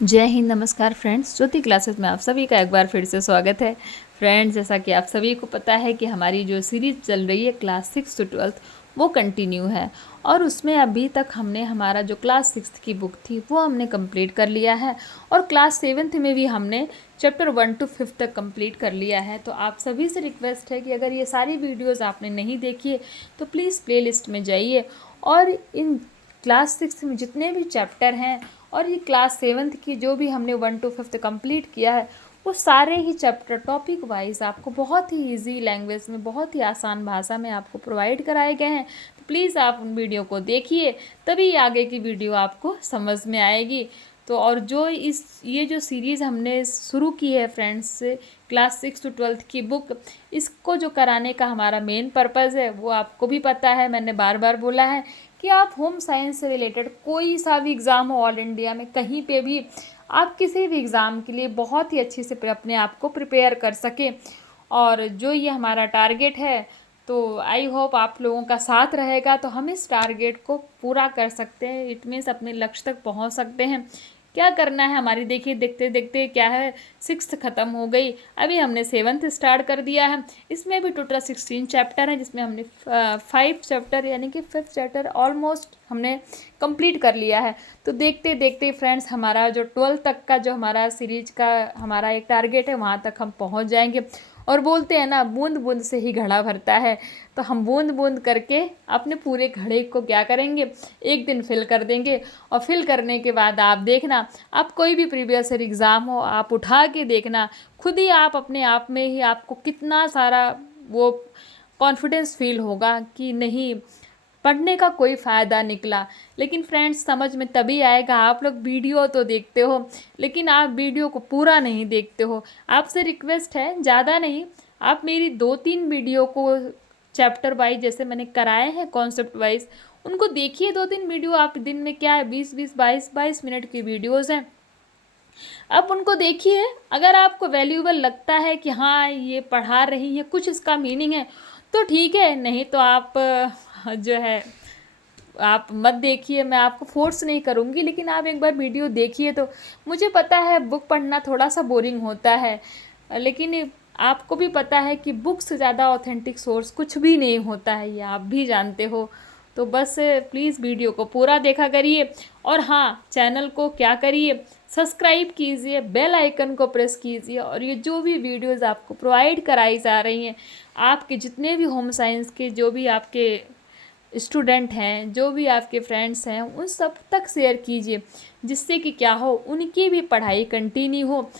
जय हिंद, नमस्कार फ्रेंड्स। ज्योति क्लासेस में आप सभी का एक बार फिर से स्वागत है। फ्रेंड्स, जैसा कि आप सभी को पता है कि हमारी जो सीरीज चल रही है क्लास 6 to 12 वो कंटिन्यू है और उसमें अभी तक हमने हमारा जो क्लास 6 की बुक थी वो हमने कंप्लीट कर लिया है और क्लास 7 में भी हमने चैप्टर 1 to 5 तक कंप्लीट कर लिया है। तो आप सभी से रिक्वेस्ट है कि अगर ये सारी वीडियोज़ आपने नहीं देखी है तो प्लीज़ प्लेलिस्ट में जाइए और इन क्लास 6 में जितने भी चैप्टर हैं और ये क्लास 7 की जो भी हमने 1 to 5 कंप्लीट किया है वो सारे ही चैप्टर टॉपिक वाइज आपको बहुत ही इजी लैंग्वेज में, बहुत ही आसान भाषा में आपको प्रोवाइड कराए गए हैं। तो प्लीज़ आप उन वीडियो को देखिए, तभी आगे की वीडियो आपको समझ में आएगी। तो और जो ये जो सीरीज़ हमने शुरू की है फ्रेंड्स से क्लास 6 to 12 की बुक, इसको जो कराने का हमारा मेन पर्पज़ है वो आपको भी पता है, मैंने बार बार बोला है कि आप होम साइंस से रिलेटेड कोई सा भी एग्ज़ाम हो ऑल इंडिया में कहीं पे भी आप किसी भी एग्ज़ाम के लिए बहुत ही अच्छे से अपने आप को प्रिपेयर कर सकें। और जो ये हमारा टारगेट है, तो आई होप आप लोगों का साथ रहेगा तो हम इस टारगेट को पूरा कर सकते हैं। इट मीन्स अपने लक्ष्य तक पहुंच सकते हैं। क्या करना है हमारी, देखिए देखते देखते क्या है, 6th ख़त्म हो गई, अभी हमने 7th स्टार्ट कर दिया है। इसमें भी टोटल 16 चैप्टर हैं जिसमें हमने 5 चैप्टर यानी कि 5th चैप्टर ऑलमोस्ट हमने कंप्लीट कर लिया है। तो देखते देखते फ्रेंड्स हमारा जो 12 तक का जो हमारा सीरीज का हमारा एक टारगेट है वहाँ तक हम पहुँच जाएंगे। और बोलते हैं ना, बूंद बूंद से ही घड़ा भरता है। तो हम बूंद बूंद करके अपने पूरे घड़े को क्या करेंगे, एक दिन फिल कर देंगे। और फिल करने के बाद आप देखना, आप कोई भी प्रीवियस ईयर एग्ज़ाम हो आप उठा के देखना, खुद ही आप अपने आप में ही आपको कितना सारा वो कॉन्फिडेंस फील होगा कि नहीं, पढ़ने का कोई फ़ायदा निकला। लेकिन फ्रेंड्स समझ में तभी आएगा, आप लोग वीडियो तो देखते हो लेकिन आप वीडियो को पूरा नहीं देखते हो। आपसे रिक्वेस्ट है, ज़्यादा नहीं, आप मेरी 2-3 वीडियो को चैप्टर वाइज जैसे मैंने कराए हैं कॉन्सेप्ट वाइज, उनको देखिए। 2-3 वीडियो आप दिन में क्या है, 20-20 22-22 मिनट की वीडियोज़ हैं, आप उनको देखिए। अगर आपको वैल्यूएबल लगता है कि हाँ ये पढ़ा रही है, कुछ इसका मीनिंग है, तो ठीक है, नहीं तो आप जो है आप मत देखिए। मैं आपको फोर्स नहीं करूँगी, लेकिन आप एक बार वीडियो देखिए। तो मुझे पता है बुक पढ़ना थोड़ा सा बोरिंग होता है, लेकिन आपको भी पता है कि बुक से ज़्यादा ऑथेंटिक सोर्स कुछ भी नहीं होता है, ये आप भी जानते हो। तो बस प्लीज़ वीडियो को पूरा देखा करिए और हाँ, चैनल को क्या करिए, सब्सक्राइब कीजिए, बेल आइकन को प्रेस कीजिए। और ये जो भी वीडियोज़ आपको प्रोवाइड कराई जा रही हैं, आपके जितने भी होम साइंस के जो भी आपके स्टूडेंट हैं, जो भी आपके फ्रेंड्स हैं, उन सब तक शेयर कीजिए, जिससे कि क्या हो, उनकी भी पढ़ाई कंटिन्यू हो।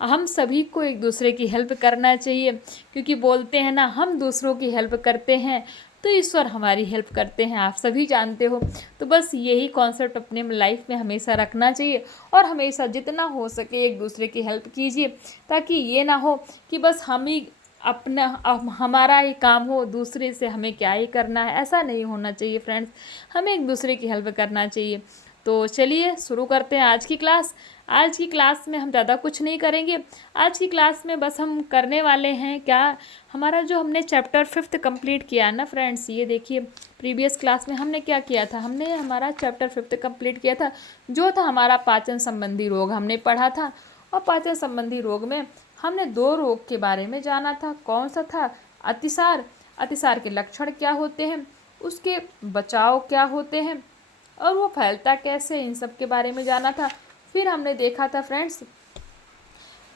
हम सभी को एक दूसरे की हेल्प करना चाहिए, क्योंकि बोलते हैं ना, हम दूसरों की हेल्प करते हैं तो ईश्वर हमारी हेल्प करते हैं, आप सभी जानते हो। तो बस यही कॉन्सेप्ट अपने लाइफ में हमेशा रखना चाहिए और हमेशा जितना हो सके एक दूसरे की हेल्प कीजिए, ताकि ये ना हो कि बस हम ही अपना हमारा ही काम हो, दूसरे से हमें क्या ही करना है, ऐसा नहीं होना चाहिए फ्रेंड्स। हमें एक दूसरे की हेल्प करना चाहिए। तो चलिए शुरू करते हैं आज की क्लास। आज की क्लास में हम ज़्यादा कुछ नहीं करेंगे। आज की क्लास में बस हम करने वाले हैं क्या, हमारा जो हमने चैप्टर 5th कंप्लीट किया ना फ्रेंड्स, ये देखिए प्रीवियस क्लास में हमने क्या किया था, हमने हमारा चैप्टर 5th कंप्लीट किया था, जो था हमारा पाचन संबंधी रोग हमने पढ़ा था। और पाचन संबंधी रोग में हमने 2 रोग के बारे में जाना था। कौन सा था, अतिसार, अतिसार के लक्षण क्या होते हैं, उसके बचाव क्या होते हैं और वो फैलता कैसे, इन सब के बारे में जाना था। फिर हमने देखा था फ्रेंड्स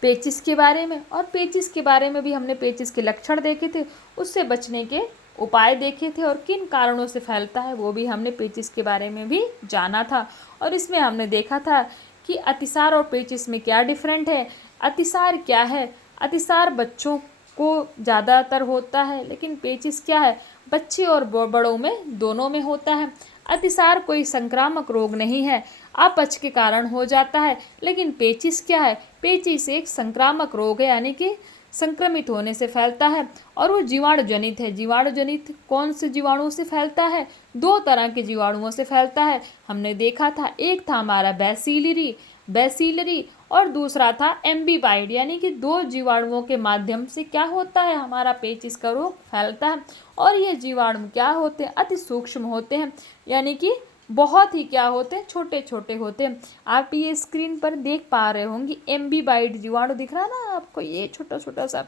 पेचिस के बारे में, और पेचिस के बारे में भी हमने पेचिस के लक्षण देखे थे, उससे बचने के उपाय देखे थे, और किन कारणों से फैलता है वो भी हमने पेचिस के बारे में भी जाना था। और इसमें हमने देखा था कि अतिसार और पेचिस में क्या डिफरेंट है। अतिसार क्या है, अतिसार बच्चों को ज़्यादातर होता है, लेकिन पेचिस क्या है, बच्चे और बड़ों में दोनों में होता है। अतिसार कोई संक्रामक रोग नहीं है, अपच के कारण हो जाता है, लेकिन पेचिस क्या है, पेचिस एक संक्रामक रोग है, यानी कि संक्रमित होने से फैलता है और वो जीवाणु जनित है। जीवाणु जनित कौन से जीवाणुओं से फैलता है, 2 तरह के जीवाणुओं से फैलता है। हमने देखा था, एक था हमारा बैसिलरी बैसिलरी और दूसरा था एम्बीवाइड, यानी कि 2 जीवाणुओं के माध्यम से क्या होता है, हमारा पेचिस का रोग फैलता है। और ये जीवाणु क्या होते हैं, अति सूक्ष्म होते हैं, यानी कि बहुत ही क्या होते हैं, छोटे छोटे होते हैं। आप ये स्क्रीन पर देख पा रहे होंगे एम्बीबाइट जीवाणु दिख रहा है ना आपको, ये छोटा छोटा सा,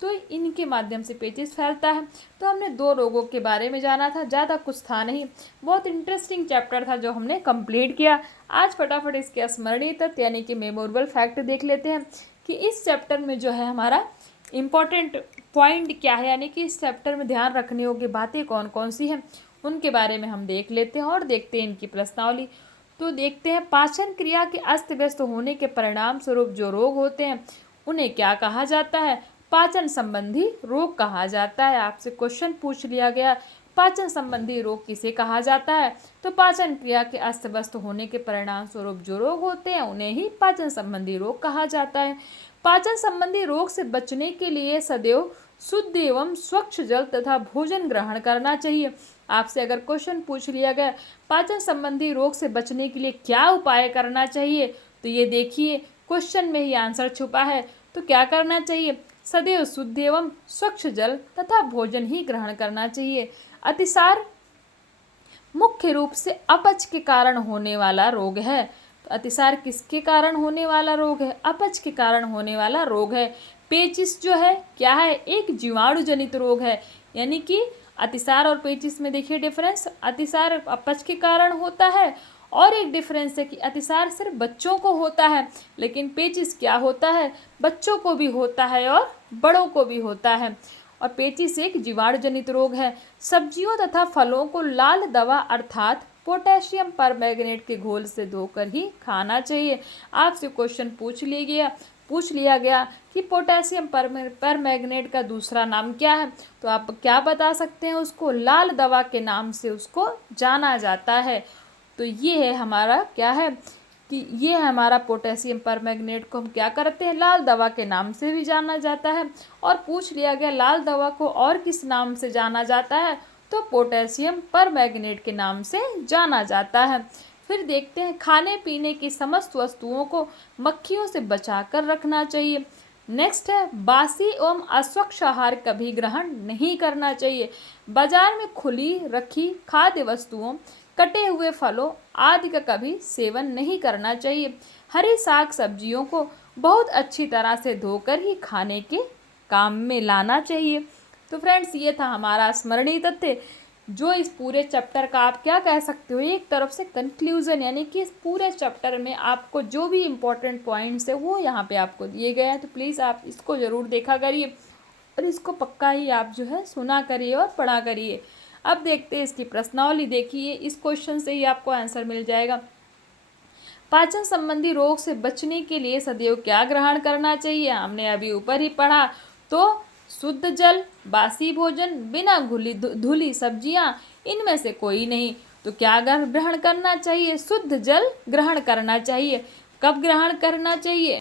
तो इनके माध्यम से पेचिस फैलता है। तो हमने 2 रोगों के बारे में जाना था, ज़्यादा कुछ था नहीं, बहुत इंटरेस्टिंग चैप्टर था जो हमने कंप्लीट किया। आज फटाफट इसके स्मरणीय तथ्य यानी कि मेमोरेबल फैक्ट देख लेते हैं कि इस चैप्टर में जो है हमारा इम्पॉर्टेंट पॉइंट क्या है, यानी कि इस चैप्टर में ध्यान रखने योग्य बातें कौन कौन सी हैं उनके बारे में हम देख लेते हैं और देखते हैं इनकी प्रश्नावली। तो देखते हैं, पाचन क्रिया के अस्त व्यस्त होने के परिणाम स्वरूप जो रोग होते हैं उन्हें क्या कहा जाता है? पाचन संबंधी रोग कहा जाता है। आपसे क्वेश्चन पूछ लिया गया, पाचन संबंधी रोग किसे कहा जाता है? तो पाचन क्रिया के अस्त व्यस्त होने के परिणाम स्वरूप जो रोग होते हैं उन्हें ही पाचन संबंधी रोग कहा जाता है। पाचन संबंधी रोग से बचने के लिए सदैव शुद्ध एवं स्वच्छ जल तथा भोजन ग्रहण करना चाहिए। आपसे अगर क्वेश्चन पूछ लिया गया पाचन संबंधी रोग से बचने के लिए क्या उपाय करना चाहिए, तो ये देखिए क्वेश्चन में ही आंसर छुपा है। तो क्या करना चाहिए? सदैव शुद्ध एवं स्वच्छ जल तथा भोजन ही ग्रहण करना चाहिए। अतिसार मुख्य रूप से अपच के कारण होने वाला रोग है। तो अतिसार किसके कारण होने वाला रोग है? अपच के कारण होने वाला रोग है। पेचिस जो है क्या है? एक जीवाणु जनित रोग है, यानी कि अतिसार और पेचिस में देखिए डिफरेंस, अतिसार अपच के कारण होता है और एक डिफरेंस है कि अतिसार सिर्फ बच्चों को होता है, लेकिन पेचिस क्या होता है? बच्चों को भी होता है और बड़ों को भी होता है। और पेचिस एक जीवाणु जनित रोग है। सब्जियों तथा फलों को लाल दवा अर्थात पोटेशियम परमैंगनेट के घोल से धोकर ही खाना चाहिए। आपसे क्वेश्चन पूछ लिया गया कि पोटेशियम परमैंगनेट का दूसरा नाम क्या है, तो आप क्या बता सकते हैं? उसको लाल दवा के नाम से उसको जाना जाता है। तो ये है हमारा क्या है कि ये है हमारा पोटेशियम परमैंगनेट को हम क्या करते हैं? लाल दवा के नाम से भी जाना जाता है। और पूछ लिया गया लाल दवा को और किस नाम से जाना जाता है, तो पोटेशियम परमैंगनेट के नाम से जाना जाता है। फिर देखते हैं, खाने पीने की समस्त वस्तुओं को मक्खियों से बचाकर रखना चाहिए। नेक्स्ट है, बासी एवं अस्वच्छ आहार कभी ग्रहण नहीं करना चाहिए। बाजार में खुली रखी खाद्य वस्तुओं, कटे हुए फलों आदि का कभी सेवन नहीं करना चाहिए। हरी साग सब्जियों को बहुत अच्छी तरह से धोकर ही खाने के काम में लाना चाहिए। तो फ्रेंड्स, ये था हमारा स्मरणीय तथ्य, जो इस पूरे चैप्टर का आप क्या कह सकते हो, एक तरफ से कंक्लूजन, यानी कि इस पूरे चैप्टर में आपको जो भी इम्पोर्टेंट पॉइंट्स है वो यहाँ पे आपको दिए गए हैं। तो प्लीज़ आप इसको ज़रूर देखा करिए और इसको पक्का ही आप जो है सुना करिए और पढ़ा करिए। अब देखते हैं इसकी प्रश्नावली। देखिए, इस क्वेश्चन से ही आपको आंसर मिल जाएगा। पाचन संबंधी रोग से बचने के लिए सदैव क्या ग्रहण करना चाहिए? हमने अभी ऊपर ही पढ़ा, तो शुद्ध जल, बासी भोजन, बिना धुली सब्जियां, इनमें से कोई नहीं। तो क्या ग्रहण करना चाहिए? शुद्ध जल ग्रहण करना चाहिए। कब ग्रहण करना चाहिए?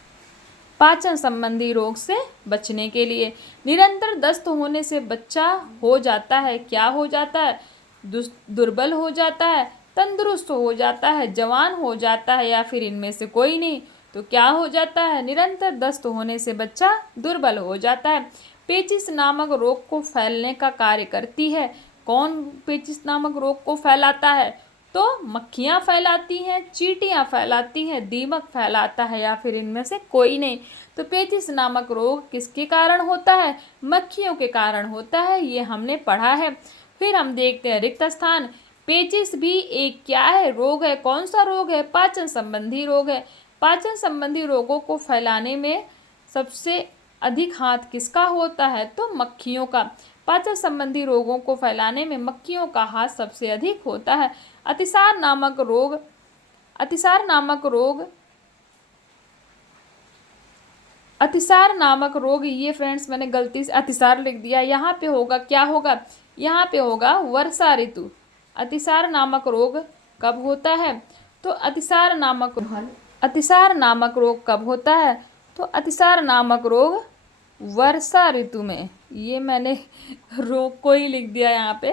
पाचन संबंधी रोग से बचने के लिए। निरंतर दस्त होने से बच्चा हो जाता है, क्या हो जाता है? दुर्बल हो जाता है, तंदुरुस्त हो जाता है, जवान हो जाता है, या फिर इनमें से कोई नहीं। तो क्या हो जाता है? निरंतर दस्त होने से बच्चा दुर्बल हो जाता है। पेचिस नामक रोग को फैलने का कार्य करती है। कौन पेचिस नामक रोग को फैलाता है? तो मक्खियाँ फैलाती हैं, चींटियाँ फैलाती हैं, दीमक फैलाता है, या फिर इनमें से कोई नहीं। तो पेचिस नामक रोग किसके कारण होता है? मक्खियों के कारण होता है, ये हमने पढ़ा है। फिर हम देखते हैं रिक्त स्थान। पेचिस भी एक क्या है? रोग है। कौन सा रोग है? पाचन संबंधी रोग है। पाचन संबंधी रोगों को फैलाने में सबसे अधिक हाथ किसका होता है? तो मक्खियों का। पाचन संबंधी रोगों को फैलाने में मक्खियों का हाथ सबसे अधिक होता है। अतिसार नामक रोग अतिसार नामक रोग, ये फ्रेंड्स मैंने गलती से अतिसार लिख दिया, यहाँ पे होगा क्या होगा? यहाँ पे होगा वर्षा ऋतु। अतिसार नामक रोग कब होता है? तो अतिसार नामक रोग कब होता है? तो अतिसार नामक रोग वर्षा ऋतु में। ये मैंने रोग को ही लिख दिया यहाँ पे,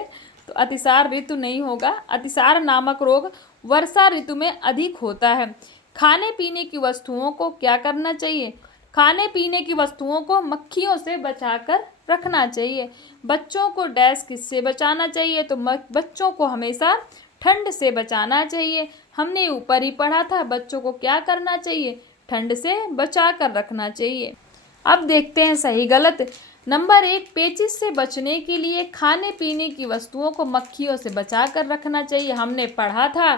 तो अतिसार ऋतु नहीं होगा। अतिसार नामक रोग वर्षा ऋतु में अधिक होता है। खाने पीने की वस्तुओं को क्या करना चाहिए? खाने पीने की वस्तुओं को मक्खियों से बचाकर रखना चाहिए। बच्चों को डैश किससे बचाना चाहिए? तो बच्चों को हमेशा ठंड से बचाना चाहिए। हमने ऊपर ही पढ़ा था बच्चों को क्या करना चाहिए, ठंड से बचा कर रखना चाहिए। अब देखते हैं सही गलत। नंबर 1, पेचिश से बचने के लिए खाने पीने की वस्तुओं को मक्खियों से बचा कर रखना चाहिए। हमने पढ़ा था,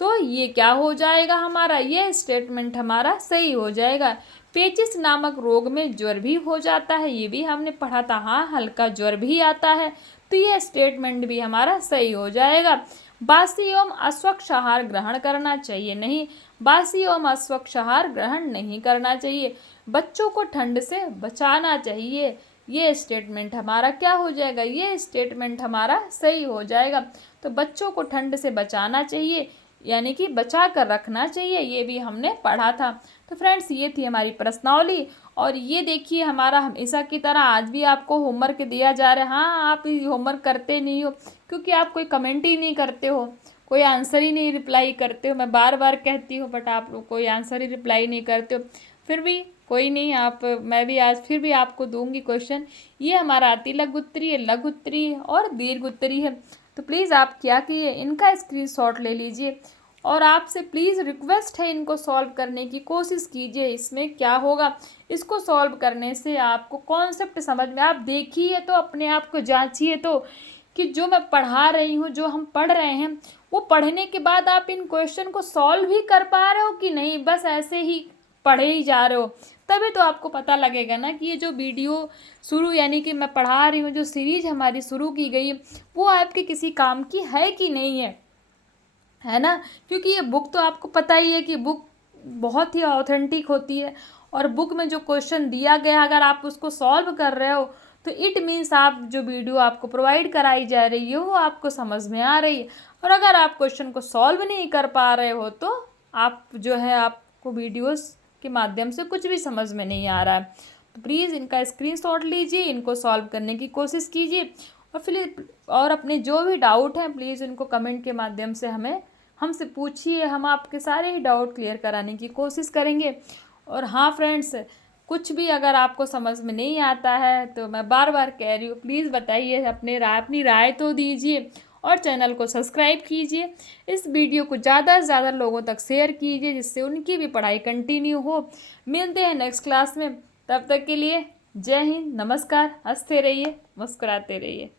तो ये क्या हो जाएगा हमारा, ये स्टेटमेंट हमारा सही हो जाएगा। पेचिश नामक रोग में ज्वर भी हो जाता है, ये भी हमने पढ़ा था। हाँ, हल्का ज्वर भी आता है, तो ये स्टेटमेंट भी हमारा सही हो जाएगा। बासी एवं अस्वच्छ आहार ग्रहण करना चाहिए नहीं, बासी एवं अस्वच्छ आहार ग्रहण नहीं करना चाहिए। बच्चों को ठंड से बचाना चाहिए, ये स्टेटमेंट हमारा क्या हो जाएगा, ये स्टेटमेंट हमारा सही हो जाएगा। तो बच्चों को ठंड से बचाना चाहिए यानी कि बचा कर रखना चाहिए, ये भी हमने पढ़ा था। तो फ्रेंड्स, ये थी हमारी प्रश्नावली। और ये देखिए, हमारा हमेशा की तरह आज भी आपको होमवर्क दिया जा रहा है। हाँ, आप होमवर्क करते नहीं हो क्योंकि आप कोई कमेंट ही नहीं करते हो, कोई आंसर ही नहीं रिप्लाई करते हो। मैं बार बार कहती हूँ, बट आप लोग कोई आंसर ही रिप्लाई नहीं करते हो। फिर भी कोई नहीं, मैं भी आज फिर भी आपको दूंगी क्वेश्चन। ये हमारा अति लघु उत्तरीय, लघु उत्तरीय और दीर्घ उत्तरीय है। तो प्लीज़ आप क्या कीजिए, इनका स्क्रीनशॉट ले लीजिए और आपसे प्लीज़ रिक्वेस्ट है, इनको सॉल्व करने की कोशिश कीजिए। इसमें क्या होगा, इसको सॉल्व करने से आपको कॉन्सेप्ट समझ में, आप देखिए तो अपने आप को जांचिए तो कि जो मैं पढ़ा रही हूँ, जो हम पढ़ रहे हैं, वो पढ़ने के बाद आप इन क्वेश्चन को सॉल्व भी कर पा रहे हो कि नहीं, बस ऐसे ही पढ़े ही जा रहे हो। तभी तो आपको पता लगेगा ना कि ये जो वीडियो शुरू यानी कि मैं पढ़ा रही हूँ, जो सीरीज हमारी शुरू की गई है, वो आपके किसी काम की है कि नहीं है ना। क्योंकि ये बुक तो आपको पता ही है कि बुक बहुत ही ऑथेंटिक होती है, और बुक में जो क्वेश्चन दिया गया अगर आप उसको सॉल्व कर रहे हो तो इट मीन्स आप जो वीडियो आपको प्रोवाइड कराई जा रही है वो आपको समझ में आ रही है। और अगर आप क्वेश्चन को सॉल्व नहीं कर पा रहे हो तो आप जो है, आपको वीडियोस के माध्यम से कुछ भी समझ में नहीं आ रहा है। तो प्लीज़ इनका स्क्रीनशॉट लीजिए, इनको सॉल्व करने की कोशिश कीजिए, और फिर और अपने जो भी डाउट हैं प्लीज़ उनको कमेंट के माध्यम से हमसे पूछिए। हम आपके सारे ही डाउट क्लियर कराने की कोशिश करेंगे। और हाँ फ्रेंड्स, कुछ भी अगर आपको समझ में नहीं आता है तो मैं बार बार कह रही हूँ, प्लीज़ बताइए, अपनी राय तो दीजिए और चैनल को सब्सक्राइब कीजिए। इस वीडियो को ज़्यादा से ज़्यादा लोगों तक शेयर कीजिए जिससे उनकी भी पढ़ाई कंटिन्यू हो। मिलते हैं नेक्स्ट क्लास में, तब तक के लिए जय हिंद, नमस्कार। हंसते रहिए, मुस्कुराते रहिए।